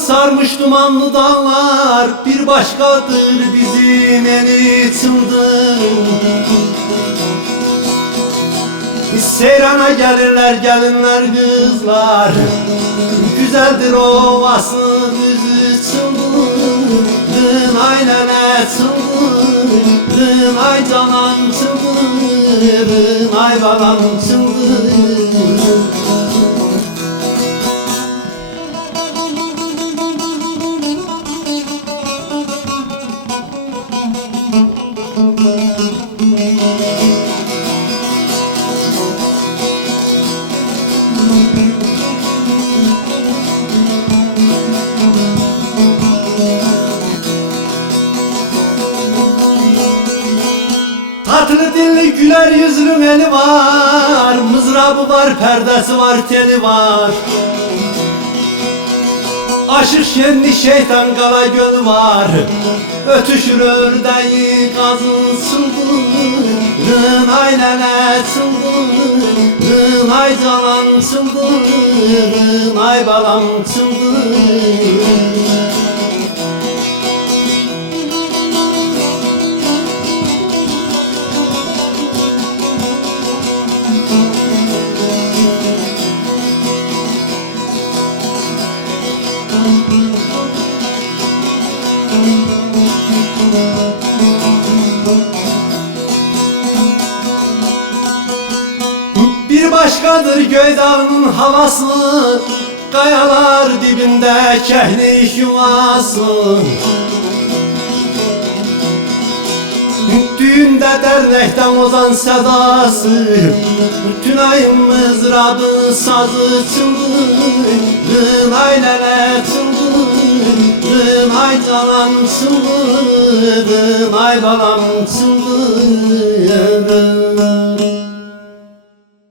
sarmış dumanlı dağlar, bir başkadır bizim eli çıldır. Seyrana gelirler gelinler kızlar, güzeldir ovası düzü çıldırın. Ay nene çıldırın, ay canan çıldırın, ay balam çıldırın. Tatlı dilli güler yüzlü eli var, mızrabı var, perdesi var, teli var. Aşık şenli şeytan kala gönü var, ötüşür ördeği kazı çıldırın. Ay nene çıldırın, ay canan çıldırın, ay balam çıldırın. Bir başkadır Göydağ'ın havası, kayalar dibinde kehli yuvası. Düğünde dernekten ozan sedası, tünayın mızrabı sazı çıldırın. Ay nene çıldırın, ay canan çıldırın, ay balam çıldırın.